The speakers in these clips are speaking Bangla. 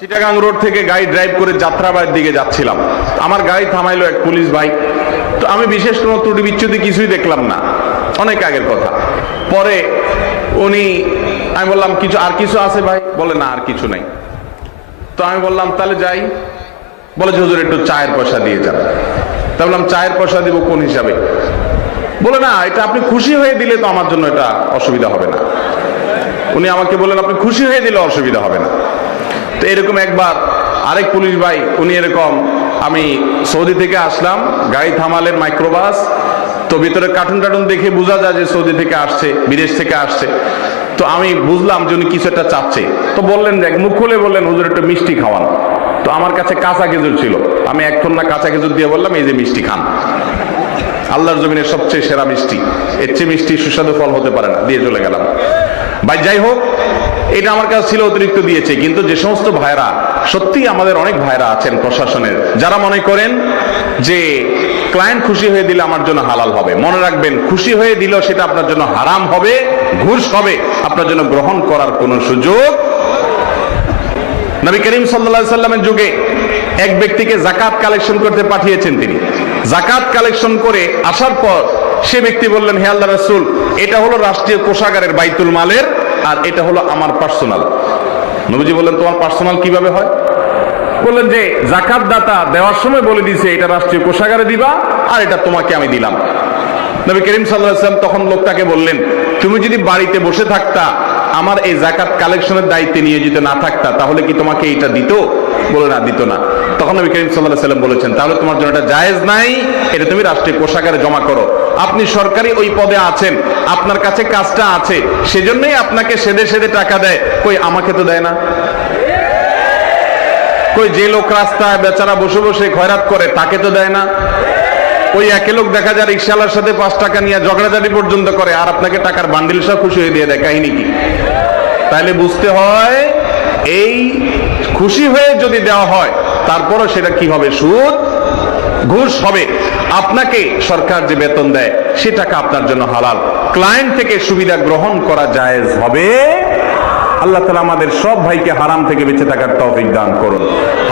চিটাগাং রোড থেকে গাড়ি ড্রাইভ করে যাত্রাবাড়ির দিকে যাচ্ছিলাম। আমার গাড়ি থামাইলো এক পুলিশ ভাই। তো আমি বিশেষ কোনো ত্রুটি বিচ্যুতি কিছুই দেখলাম না, অনেক আগের কথা। পরে আমি বললাম আর কিছু আছে ভাই? বলে না, আর কিছু নাই। তো আমি বললাম তাহলে যাই। বলে যে হুজুর একটু চায়ের পয়সা দিয়ে যান। তা বললাম চায়ের পয়সা দিব কোন হিসাবে? বলে না, এটা আপনি খুশি হয়ে দিলে তো আমার জন্য এটা অসুবিধা হবে না। উনি আমাকে বললেন আপনি খুশি হয়ে দিলে অসুবিধা হবে না। তো এরকম একবার আরেক পুলিশ ভাই এরকম, আমি সৌদি থেকে আসলাম, গাড়ি থামালেন মাইক্রোবাস। তো ভিতরে কার্টুন টার্টুন দেখে বোঝা যায় যে সৌদি থেকে আসছে, বিদেশ থেকে আসছে। তো আমি বুঝলাম যে উনি কিছু একটা চাচ্ছে। তো বললেন, দেখ মুখ খুলে বললেন হুজুর একটু মিষ্টি খাওয়ান। তো আমার কাছে কাঁচা খেজুর ছিল, আমি এক ঠোন্না কাঁচা খেজুর দিয়ে বললাম এই যে মিষ্টি খান, আল্লাহর জমিনের সবচেয়ে সেরা মিষ্টি, এর চেয়ে মিষ্টি সুস্বাদু ফল হতে পারে না, দিয়ে চলে গেলাম। ভাই যাই হোক, এটা আমার কাছে ছিল, অতিরিক্ত দিয়েছে। কিন্তু যে সমস্ত ভাইরা, সত্যি আমাদের অনেক ভাইরা আছেন প্রশাসনের, যারা মনে করেন যে ক্লায়েন্ট খুশি হয়ে দিলে আমার জন্য হালাল হবে, মনে রাখবেন খুশি হয়ে দিলেও সেটা আপনার জন্য হারাম হবে, ঘুষ হবে, আপনার জন্য গ্রহণ করার কোনো সুযোগ। নবী করিম সাল্লাল্লাহু আলাইহি সাল্লামের যুগে এক ব্যক্তিকে যাকাত কালেকশন করতে পাঠিয়েছেন। তিনি যাকাত কালেকশন করে আসার পর সে ব্যক্তি বললেন, হে আল্লাহর রাসূল, এটা হলো রাষ্ট্রীয় কোষাগারের বাইতুল মালের, আর এটা হলো আমার পার্সোনাল। নবীজি বললেন তোমার পার্সোনাল কিভাবে হয়? বললেন যে যাকাত দাতা দেওয়ার সময় বলে দিয়েছে এটা রাষ্ট্রীয় কোষাগারে দিবা, আর এটা তোমাকে আমি দিলাম। নবী করিম সাল্লাল্লাহু আলাইহি ওয়াসাল্লাম তখন লোকটাকে বললেন, তুমি যদি বাড়িতে বসে থাকতা, আমার এই যাকাত কালেকশনের দায়িত্বে নিয়ে যেতে না থাকতা, তাহলে কি তোমাকে এটা দিত? বলে না, দিত না। তখন নবী করিম সাল্লাল্লাহু আলাইহি ওয়াসাল্লাম বলেছেন, তাহলে তোমার জন্য এটা জায়েজ নাই, এটা তুমি রাষ্ট্রীয় কোষাগারে জমা করো। আপনি সরকারি ওই পদে আছেন, আপনার কাছে কাজটা আছে, সেজন্যই আপনাকে সেদে সেদে টাকা দেয়। কই আমাকে তো দেয় না। কই যে লোক রাস্তায় বেচারা বসে বসে খয়রাত করে, তাকে তো দেয় না। ওই একই লোক দেখা যায় রিকশাওয়ালার সাথে 5 টাকা নিয়ে ঝগড়াঝাটি পর্যন্ত করে, আর আপনাকে টাকার বান্ডিল সব খুশি হয়ে দিয়ে দেয়। কাহিনী কি? তাহলে বুঝতে হয়, এই খুশি হয়ে যদি দেওয়া হয়, তারপরও সেটা কি হবে? সুদ, ঘুষ হবে। আপনাকে সরকার যে বেতন দেয় সে টাকা আপনার জন্য হালাল, ক্লায়েন্ট থেকে সুবিধা গ্রহণ করা জায়েজ হবে। আল্লাহ তাআলা আমাদের সব ভাইকে হারাম থেকে বেঁচে থাকার তৌফিক দান করুন,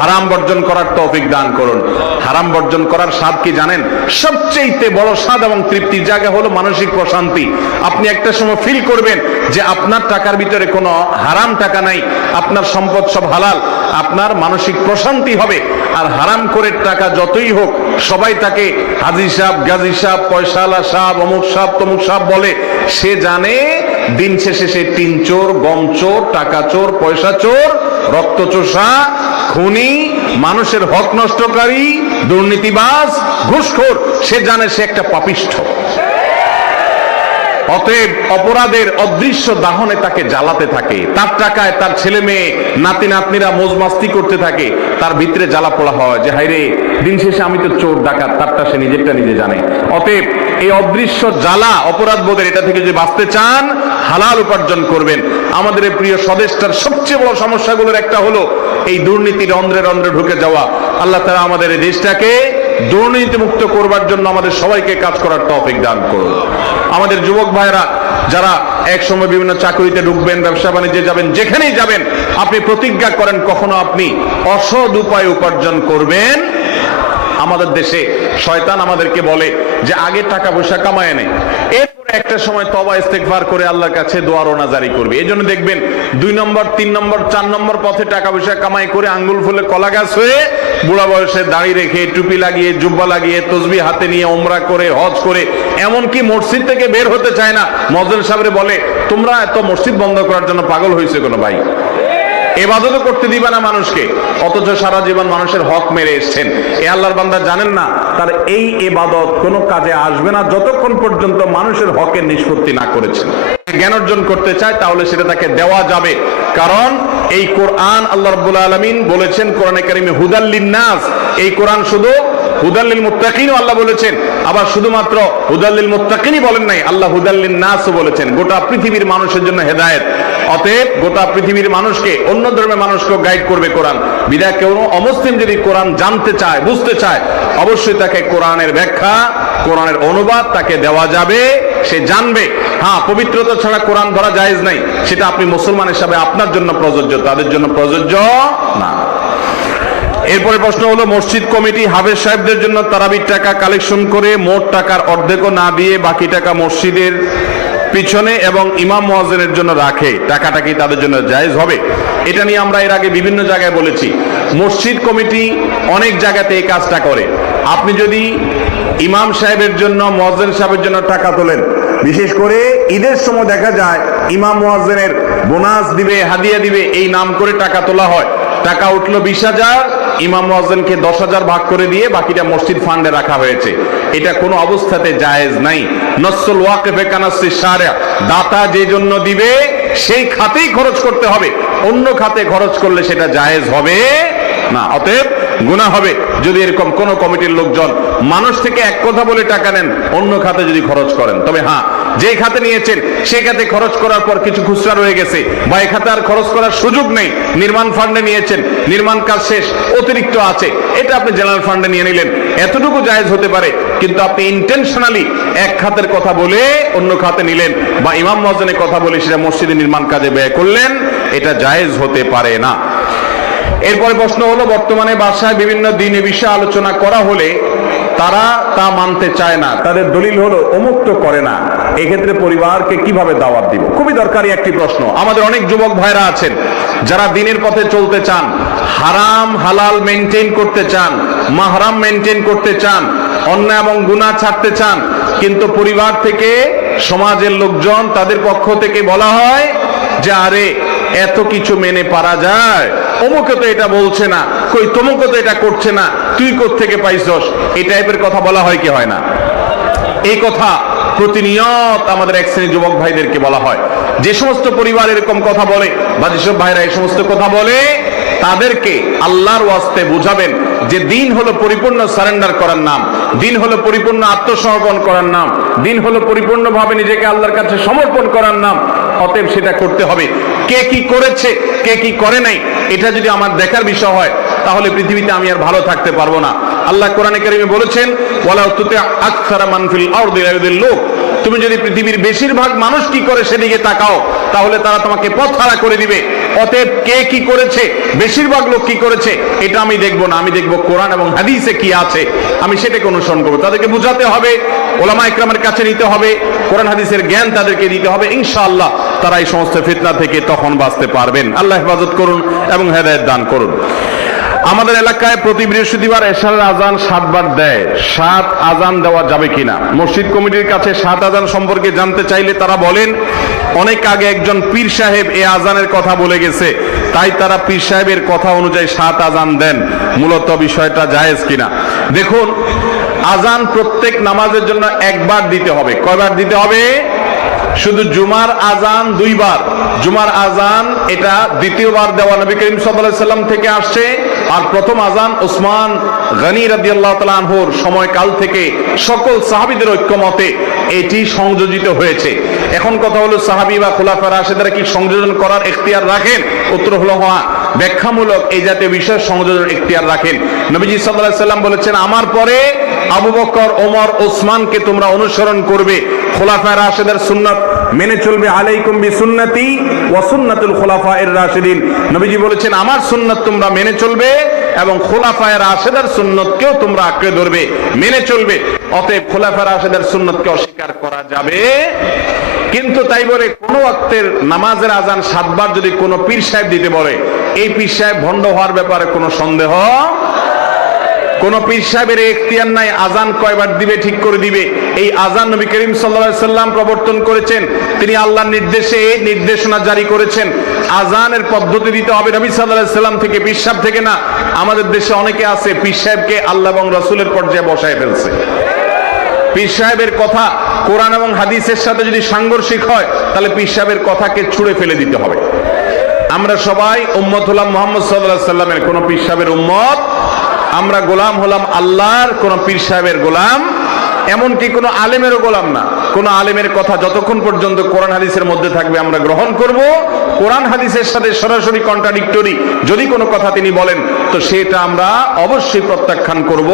হারাম বর্জন করার তৌফিক দান করুন। হারাম বর্জন করার স্বাদ কি জানেন? সবচেয়ে বড় স্বাদ এবং তৃপ্তির জায়গা হলো মানসিক প্রশান্তি। আপনি একটা সময় ফিল করবেন যে আপনার টাকার ভিতরে কোনো হারাম টাকা নাই, আপনার সম্পদ সব হালাল, আপনার মানসিক প্রশান্তি হবে। আর হারাম করে টাকা যতই হোক, সবাই তাকে হাজি সাহেব, গাজী সাহেব, পয়সাওয়ালা সাহেব, অমুক সাহেব, তমুক সাহেব বলে। সে জানে দিন শেষে সে টিন চোর, গম চোর, টাকা চোর, পয়সা চোর, রক্তচোষা, খুনি, মানুষের হক নষ্টকারী, দুর্নীতিবাজ, ঘুষখোর। সে জানে সে একটা পাপিষ্ঠ। অতএব অপরাধের অদৃশ্য দাহনে তাকে জ্বালাতে থাকে, তার টাকায় তার ছেলে মেয়ে নাতি নাতনিরা মজমাস্তি করতে থাকে, তার ভিতরে জ্বালা পোড়া হয় যে হায়রে দিন শেষে আমি তো চোর ডাকাত, তারটা সে নিজেরটা নিজে জানে। অতএব এই অদৃশ্য জ্বালা অপরাধ বোধের, এটা থেকে যদি বাঁচতে চান, হালাল উপার্জন করবেন। আমাদের এই প্রিয় স্বদেশটার সবচেয়ে বড় সমস্যাগুলোর একটা হলো এই দুর্নীতির রন্ধ্রে রন্ধ্রে ঢুকে যাওয়া। আল্লাহ তাআলা আমাদের এই দেশটাকে দুর্নীতি মুক্ত করবার জন্য আমাদের সবাইকে কাজ করার তৌফিক দান করুন। আমাদের যুবক ভাইরা যারা এক সময় বিভিন্ন চাকরিতে ঢুকবেন, ব্যবসা বাণিজ্যে যাবেন, যেখানেই যাবেন, আপনি প্রতিজ্ঞা করেন কখনো আপনি অসৎ উপায় উপার্জন করবেন। আমাদের দেশে শয়তান আমাদেরকে বলে যে আগে টাকা পয়সা কামায় নে, এরপরে একটা সময় তওবা ইস্তেগফার করে আল্লাহর কাছে দোয়া রোনা জারি করবে। এই জন্য দেখবেন 2 নম্বর, 3 নম্বর, 4 নম্বর পথে টাকা পয়সা কামাই করে আঙ্গুল ফুলে কলা গাছ হয়ে বুড়া বয়সে দাড়ি রেখে, টুপি লাগিয়ে, জুব্বা লাগিয়ে, তসবিহ হাতে নিয়ে, ওমরা করে, হজ করে, এমনকি মসজিদ থেকে বের হতে চায় না। মুয়াজ্জিন সাহেব বলে তোমরা এত মসজিদ বন্ধ করার জন্য পাগল হয়েছে কোনো ভাই? ইবাদত করতে দিবা না মানুষকে, অথচ সারা জীবন মানুষের হক মেরে এসেছেন। এ আল্লাহর বান্দা জানেন না তার এই ইবাদত কোনো কাজে আসবে না যতক্ষণ পর্যন্ত মানুষের হকের নিষ্পত্তি না করেছেন। জ্ঞান অর্জন করতে চায় তাহলে সেটা তাকে দেওয়া যাবে, কারণ এই কোরআন আল্লাহ রাব্বুল আলামিন বলেছেন কোরআনে কারিমে হুদাল লিন-নাস। এই কোরআন শুধু হুদাল লিল মুত্তাকিনও আল্লাহ বলেছেন, আবার শুধুমাত্র হুদাল লিল মুত্তাকিনই বলেন নাই, আল্লাহ হুদাল লিন-নাসও বলেছেন। গোটা পৃথিবীর মানুষের জন্য হেদায়েত। অতএব গোটা পৃথিবীর মানুষকে, অন্য ধর্মের মানুষকে গাইড করবে কোরআন। বিধায় কেউ অমুসলিম যদি কোরআন জানতে চায়, বুঝতে চায়, অবশ্যই তাকে কোরআনের ব্যাখ্যা, কোরআনের অনুবাদ তাকে দেওয়া যাবে। সে জানবে হ্যাঁ পবিত্রতা ছাড়া কোরআন ধরা জায়েজ নাই, সেটা আপনি মুসলমান হিসাবে আপনার জন্য প্রযোজ্য, তাদের জন্য প্রযোজ্য না। এরপরে প্রশ্ন হলো, মসজিদ কমিটি হাফেজ সাহেবদের জন্য তারাবির টাকা কালেকশন করে মোট টাকার অর্ধেকও না দিয়ে বাকি টাকা মসজিদের পিছনে এবং ইমাম মুয়াজ্জিনের জন্য রাখে, টাকাটা কি তাদের জন্য জায়েজ হবে? এটা নিয়ে আমরা এর আগে বিভিন্ন জায়গায় বলেছি, মসজিদ কমিটি অনেক জায়গাতে এই কাজটা করে। আপনি যদি ইমাম সাহেবের জন্য মুয়াজ্জিন সাহেবের জন্য টাকা তোলেন, বিশেষ করে ঈদের সময় দেখা যায় ইমাম মুয়াজ্জিনের বোনাস দিবে, হাদিয়া দিবে, এই নাম করে টাকা তোলা হয়। টাকা উঠলো 20,000, ইমাম মুয়াজ্জিনকে 10,000 ভাগ করে দিয়ে বাকিটা মসজিদ ফান্ডে রাখা হয়েছে। এটা কোনো অবস্থাতে জায়েজ নাই। নসল ওয়াকিফে কানাসিস শারিয়া, দাতা যে জন্য দিবে সেই খাতেই খরচ করতে হবে, অন্য খাতে খরচ করলে সেটা জায়েজ হবে না, অতএব গুনাহ হবে যদি এরকম কোন কমিটির লোকজন মানুষ থেকে এক কথা বলে টাকা নেন, অন্য খাতে যদি খরচ করেন। তবে হ্যাঁ, যে খাতে নিয়েছেন সে খাতে খরচ করার পর কিছু খুচরা রয়ে গেছে বা এই খাতে আর খরচ করার সুযোগ নেই, নির্মাণ ফান্ডে নিয়েছেন, নির্মাণ কাজ শেষ, অতিরিক্ত আছে, এটা আপনি জেনারেল ফান্ডে নিয়ে নিলেন, এতটুকু জায়েজ হতে পারে। কিন্তু আপনি ইন্টেনশনালি এক খাতের কথা বলে অন্য খাতে নিলেন বা ইমাম মুয়াজ্জিনের কথা বলে সেটা মসজিদের নির্মাণ কাজে ব্যয় করলেন, এটা জায়েজ হতে পারে না। এরপরে প্রশ্ন হলো, বর্তমানে বাসায় বিভিন্ন দিনে বিষয়ে আলোচনা করা হলে তারা তা মানতে চায় না, তাদের দলিল হলো অমুক তো করে না, এক্ষেত্রে পরিবারকে কিভাবে দাওয়াত দিব? খুবই দরকারি একটি প্রশ্ন। আমাদের অনেক যুবক ভাইরা আছেন যারা দিনের পথে চলতে চান, হারাম হালাল মেনটেন করতে চান, মাহরাম মেনটেন করতে চান, অন্যায় এবং গুনাহ ছাড়তে চান, কিন্তু পরিবার থেকে, সমাজের লোকজন, তাদের পক্ষ থেকে বলা হয় যে আরে এত কিছু মেনে পারা যায়, অমুকে তো এটা বলছে না, কই তমুকে তো এটা করছে না, তুই কোত্থেকে পাইছস, এই টাইপের কথা বলা হয় কি হয় না? এই কথা প্রতিনিয়ত আমাদের এক শ্রেণীর যুবক ভাইদেরকে বলা হয়। যে সমস্ত পরিবার এরকম কথা বলে বা যেসব ভাইরা এই সমস্ত কথা বলে, তাদেরকে আল্লাহর ওয়াস্তে বুঝাবেন যে দিন হলো পরিপূর্ণ সারেন্ডার করার নাম, দিন হলো পরিপূর্ণ আত্মসমর্পণ করার নাম, দিন হলো পরিপূর্ণভাবে নিজেকে আল্লাহর কাছে সমর্পণ করার নাম। অতএব সেটা করতে হবে। কে কি করেছে, কে কি করে নাই, এটা যদি আমার দেখার বিষয় হয়, তাহলে পৃথিবীতে আমি আর ভালো থাকতে পারবো না। আল্লাহ কোরআনে কারিমে বলেছেন, ওয়ালা তুতি আকসারা মান ফিল আরদি ইউদিল্লুক, তুমি যদি পৃথিবীর বেশিরভাগ মানুষ কি করে সেদিকে তাকাও, তাহলে তারা তোমাকে পথ হারা করে দিবে। অতএব কে কি করেছে, বেশিরভাগ লোক কি করেছে, এটা আমি দেখবো না, আমি দেখবো কোরআন এবং হাদিসে কি আছে, আমি সেটাকে অনুসরণ করবো। তাদেরকে বুঝাতে হবে, ওলামা ইকরামের কাছে নিতে হবে, কোরআন হাদিসের জ্ঞান তাদেরকে দিতে হবে। ইনশাআল্লাহ তারা এই সমস্ত ফিতনা থেকে তখন বাঁচতে পারবেন। আল্লাহ হেফাজত করুন এবং হেদায়েত দান করুন। আমাদের এলাকায় প্রতি বৃহস্পতিবার এশারের আজান 7 বার দেয়, 7 আজান দেওয়া যাবে কিনা? মসজিদ কমিটির কাছে 7 আজান সম্পর্কে জানতে চাইলে তারা বলেন, অনেক আগে একজন পীর সাহেব এই আজানের কথা বলে গেছে, তাই তারা পীর সাহেবের কথা অনুযায়ী 7 আজান দেন। মূলত বিষয়টা জায়েজ কিনা? দেখুন, আজান প্রত্যেক নামাজের জন্য একবার দিতে হবে। কয়বার দিতে হবে? শুধু জুমার আজান 2 বার। জুমার আজান এটা দ্বিতীয়বার দেওয়া নবী করিম সাল্লাল্লাহু আলাইহি সাল্লাম থেকে আসছে, আর প্রথম আজান ওসমান গনি রাদিয়াল্লাহু তাআলা আনহুর সময়কাল থেকে সকল সাহাবীদের ঐক্যমতে এটি সংযোজিত হয়েছে। এখন কথা হলো, সাহাবী বা খুলাফা রাশিদরা কি সংযোজন করার এখতিয়ার রাখেন? উত্তর হলো হ্যাঁ, ব্যাখ্যামূলক এই জাতীয় বিষয় সংযোজন এখতিয়ার রাখেন। নবীজি সাল্লাল্লাহু আলাইহি সাল্লাম বলেছেন, আমার পরে আবু বকর, ওমর, ওসমানকে তোমরা অনুসরণ করবে, খুলাফা রাশিদের সুন্নাত মেনে চলবে। আলাইকুম বিসুন্নতি ওয়া সুন্নাতুল খুলাফায়ে রাশিদিন। নবীজি বলেছেন, আমার সুন্নাত তোমরা মেনে চলবে এবং খুলাফায়ে রাশিদের সুন্নাতকেও তোমরা আঁকড়ে ধরবে, মেনে চলবে। অতএব খুলাফায়ে রাশিদের সুন্নাতকে অস্বীকার করা যাবে? কিন্তু তাই বলে কোন ওয়াক্তের নামাজের আজান 7 বার যদি কোনো পীর সাহেব দিতে বলে, এই পীর সাহেব ভণ্ড হওয়ার ব্যাপারে কোনো সন্দেহ? কোন পীর সাহেবের এখতিয়ার নাই আজান কয়বার দিবে ঠিক করে দিবে। এই আজান নবী করিম সাল্লাল্লাহু আলাইহি সাল্লাম প্রবর্তন করেছেন, তিনি আল্লাহর নির্দেশে নির্দেশনা জারি করেছেন। আজানের পদ্ধতি দিতে হবে নবী সাল্লাল্লাহু আলাইহি সাল্লাম থেকে, পীর সাহেব থেকে না। আমাদের দেশে অনেকে আছে পীর সাহেবকে আল্লাহ এবং রাসূলের পর্যায়ে বসায় ফেলছে। পীর সাহেবের কথা কোরআন এবং হাদিসের সাথে যদি সাংঘর্ষিক হয়, তাহলে পীর সাহেবের কথাকে ছুঁড়ে ফেলে দিতে হবে। আমরা সবাই উম্মত হলাম মুহাম্মদ সাল্লাল্লাহু আলাইহি সাল্লামের, কোন পীর সাহেবের উম্মত। আমরা গোলাম হলাম আল্লাহর, কোন পীর সাহেবের গোলাম এমনকি কোনো আলেমেরও গোলাম না। কোন আলেমের কথা যতক্ষণ পর্যন্ত কোরআন হাদিসের মধ্যে থাকবে আমরা গ্রহণ করব। কোরআন হাদিসের সাথে সরাসরি কন্ট্রাডিক্টরি যদি কোনো কথা তিনি বলেন তো সেটা আমরা অবশ্যই প্রত্যাখ্যান করব,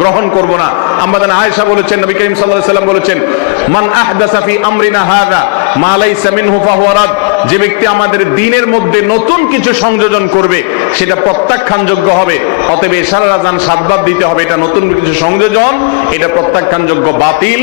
গ্রহণ করব না। আমাদের আয়েশা বলেছেন, নবী করিম সাল্লাল্লাহু আলাইহি ওয়াসাল্লাম বলেছেন, মান আহদাসা ফি আমরিনা হাযা মা লাইসা মিনহু ফাহুয়া রাদ। যে ব্যক্তি আমাদের দ্বীনের মধ্যে নতুন কিছু সংযোজন করবে সেটা প্রত্যাখ্যানযোগ্য হবে। অতএব ইশারার আযান 7 বার দিতে হবে, এটা নতুন কিছু সংযোজন, এটা প্রত্যাখ্যানযোগ্য, বাতিল।